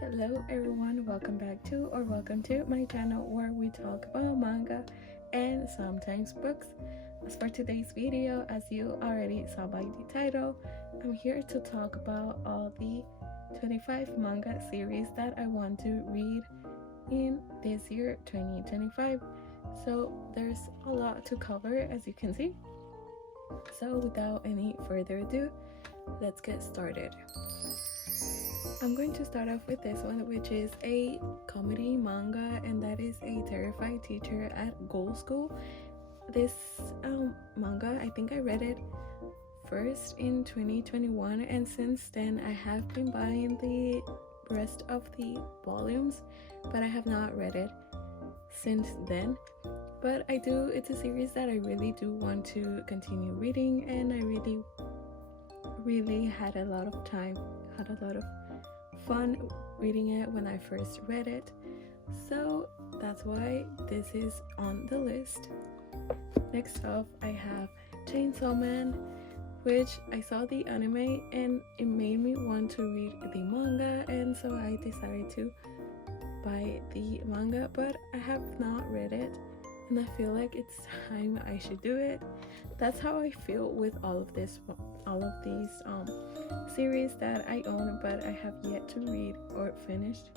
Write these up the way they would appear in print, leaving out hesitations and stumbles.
Hello everyone, welcome to my channel where we talk about manga and sometimes books. As for today's video, as you already saw by the title, I'm here to talk about all the 25 manga series that I want to read in this year 2025. So there's a lot to cover, as you can see. So without any further ado, let's get started. I'm going to start off with this one, which is a comedy manga, and that is A Terrified Teacher at Gold School. This manga, I think I read it first in 2021, and since then I have been buying the rest of the volumes, but I have not read it since then. But it's a series that I really do want to continue reading, and I really had a lot of fun reading it when I first read it, so that's why this is on the list. Next up, I have Chainsaw Man, which I saw the anime and it made me want to read the manga, and so I decided to buy the manga, but I have not read it and I feel like it's time I should do it. That's how I feel with all of these series that I own, but I have yet to read or finished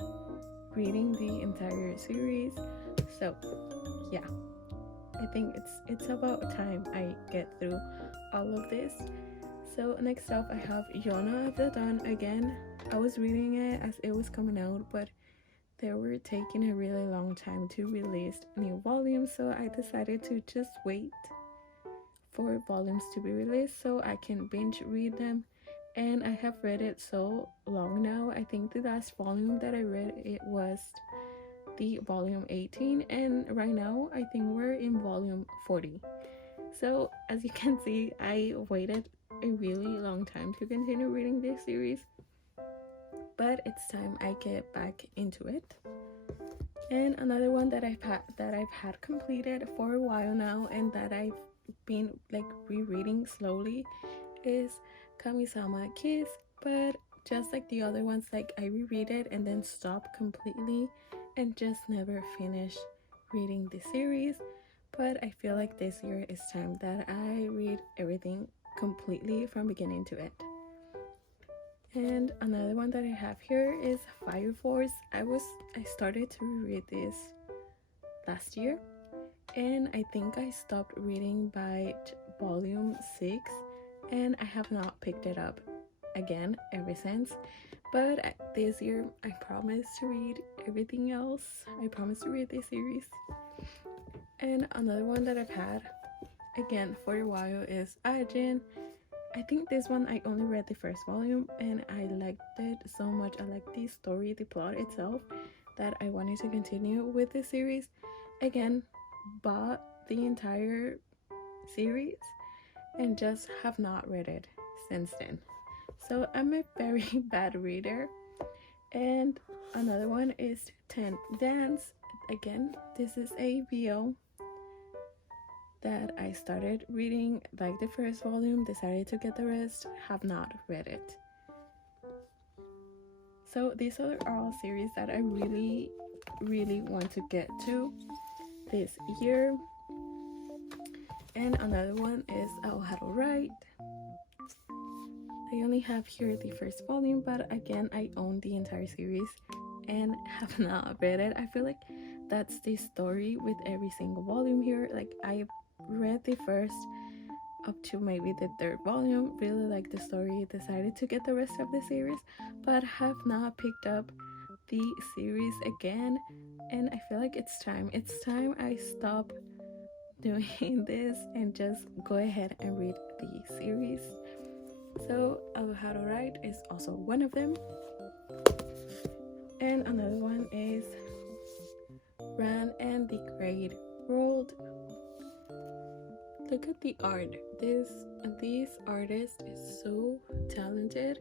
reading the entire series. So yeah, I think it's about time I get through all of this. So next up, I have Yona of the Dawn. Again, I was reading it as it was coming out, but they were taking a really long time to release new volumes, so I decided to just wait for volumes to be released so I can binge read them. And I have read it so long now. I think the last volume that I read, it was the volume 18, and right now I think we're in volume 40. So as you can see, I waited a really long time to continue reading this series, but it's time I get back into it. And another one that I've had completed for a while now, and that I've been rereading slowly, is Kami-sama Kiss. But just like the other ones, I reread it and then stop completely and just never finish reading the series. But I feel like this year is time that I read everything completely from beginning to end. And another one that I have here is Fire Force. I started to read this last year, and I think I stopped reading by volume 6, and I have not picked it up again ever since. But this year I promise to read everything else. I promise to read this series. And another one that I've had again for a while is Ajin. I think this one I only read the first volume and I liked it so much. I liked the story, the plot itself, that I wanted to continue with the series. Again, bought the entire series and just have not read it since then. So I'm a very bad reader. And another one is 10 Dance. Again, this is a VO that I started reading the first volume, decided to get the rest, have not read it. So these are all series that I really want to get to this year. And another one is Aoharu Right. I only have here the first volume, but again, I own the entire series and have not read it. I feel like that's the story with every single volume here. I read the first up to maybe the third volume, really liked the story, decided to get the rest of the series, but have not picked up the series again. And I feel like it's time I stop doing this and just go ahead and read the series. So Aoharu Right is also one of them. And another one is Ran and the Great World. Look at the art. This artist is so talented.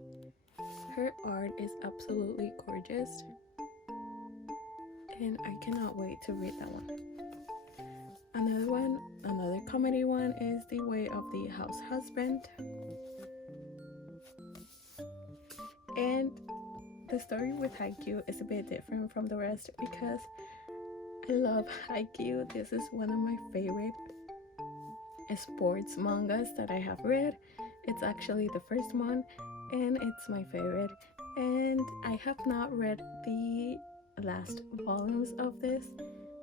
Her art is absolutely gorgeous, and I cannot wait to read that one. Another comedy one is The Way of the House Husband. And the story with Haikyuu is a bit different from the rest because I love Haikyuu. This is one of my favorite sports mangas that I have read. It's actually the first one and it's my favorite. And I have not read the last volumes of this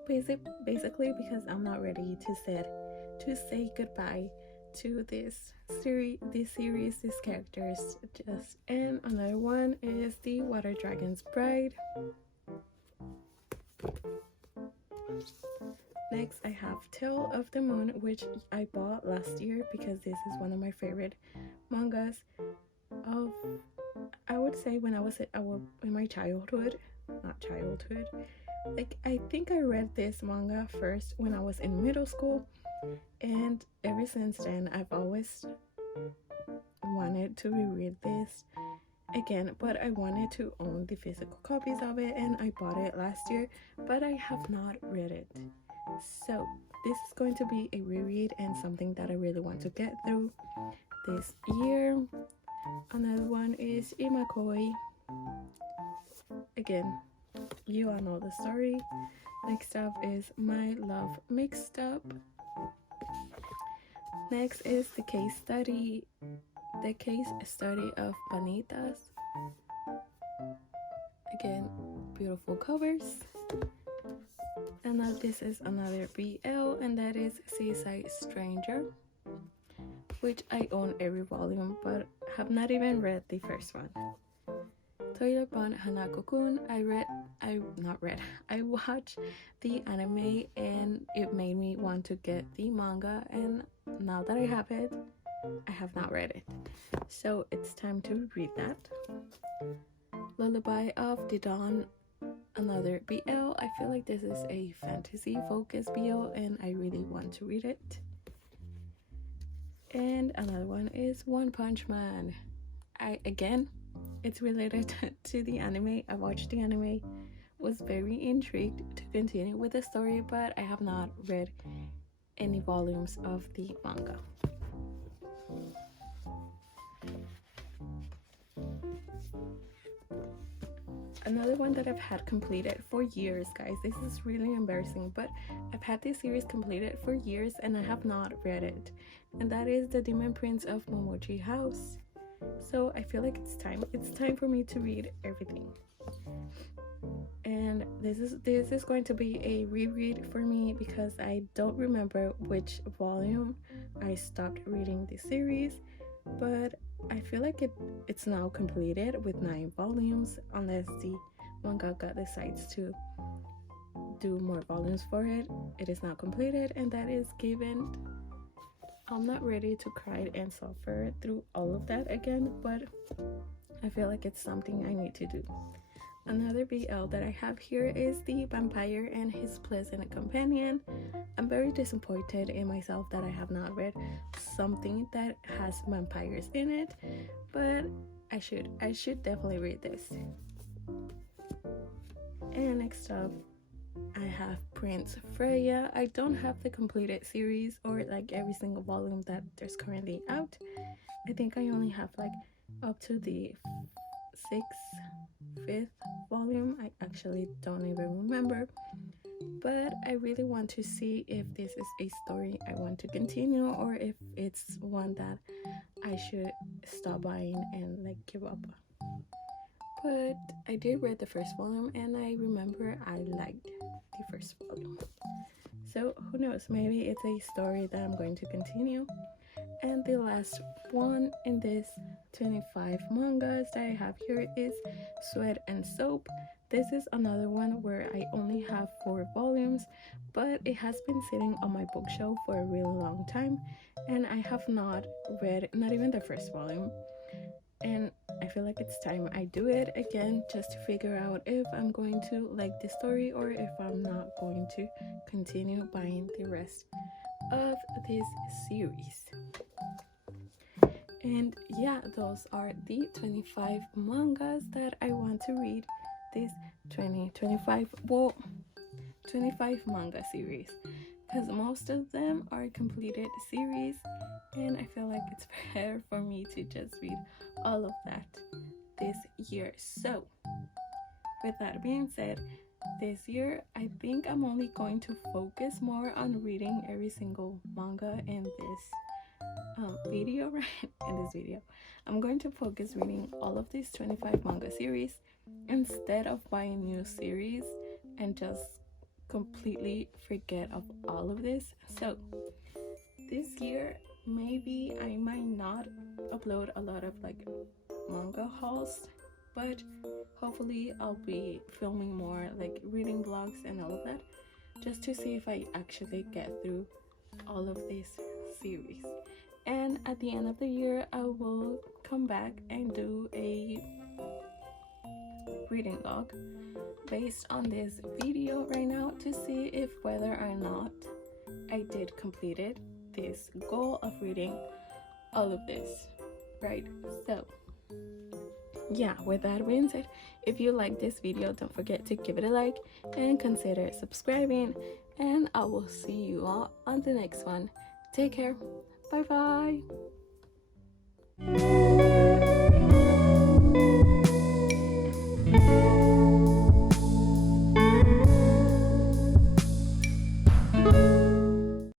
basically because I'm not ready to say goodbye to this series, these characters. Just and another one is the Water Dragon's Bride. Next, I have Tale of the Moon, which I bought last year because this is one of my favorite mangas of, I would say, when I was in my childhood. Not childhood. Like, I think I read this manga first when I was in middle school, and ever since then, I've always wanted to reread this again, but I wanted to own the physical copies of it, and I bought it last year, but I have not read it. So this is going to be a reread and something that I really want to get through this year. Another one is Imakoi. Again, you all know the story. Next up is My Love Mixed Up. Next is the case study of Panitas. Again, beautiful covers. And now this is another BL, and that is Seaside Stranger, which I own every volume but have not even read the first one. Toileban Hanako-kun, I watched the anime and it made me want to get the manga, and now that I have it, I have not read it. So it's time to read that. Lullaby of the Dawn, another BL. I feel like this is a fantasy focused BL and I really want to read it. And another one is One Punch Man. It's related to the anime. I watched the anime, was very intrigued to continue with the story, but I have not read any volumes of the manga. Another one that I've had completed for years, guys. This is really embarrassing, but I've had this series completed for years and I have not read it. And that is The Demon Prince of Momochi House. So I feel like it's time for me to read everything. And this is going to be a reread for me because I don't remember which volume I stopped reading the series, but I feel like it's now completed with 9 volumes unless the mangaka decides to do more volumes for it. It is now completed, and that is given. I'm not ready to cry and suffer through all of that again, but I feel like it's something I need to do. Another BL that I have here is The Vampire and His Pleasant Companion. I'm very disappointed in myself that I have not read something that has vampires in it, but I should definitely read this. And next up, I have Prince Freya. I don't have the completed series or like every single volume that there's currently out. I think I only have like up to the 5th volume. I actually don't even remember, but I really want to see if this is a story I want to continue or if it's one that I should stop buying and like give up. But I did read the first volume and I remember I liked the first volume. So who knows, maybe it's a story that I'm going to continue. And the last one in this 25 mangas that I have here is Sweat and Soap. This is another one where I only have 4 volumes, but it has been sitting on my bookshelf for a really long time, and I have not read not even the first volume. And I feel like it's time I do it again just to figure out if I'm going to like the story or if I'm not going to continue buying the rest of this series. And yeah, those are the 25 mangas that I want to read this 25 manga series, because most of them are completed series and I feel like it's fair for me to just read all of that this year. So with that being said, this year I think I'm only going to focus more on reading every single manga in this video. Right, in this video I'm going to focus reading all of these 25 manga series instead of buying new series and just completely forget of all of this. So this year maybe I might not upload a lot of like manga hauls, but hopefully I'll be filming more like reading vlogs and all of that, just to see if I actually get through all of this series. And at the end of the year I will come back and do a reading log based on this video right now to see if whether or not I did completed this goal of reading all of this, right? So yeah, with that being said, if you like this video, don't forget to give it a like and consider subscribing, and I will see you all on the next one. Take care. Bye bye.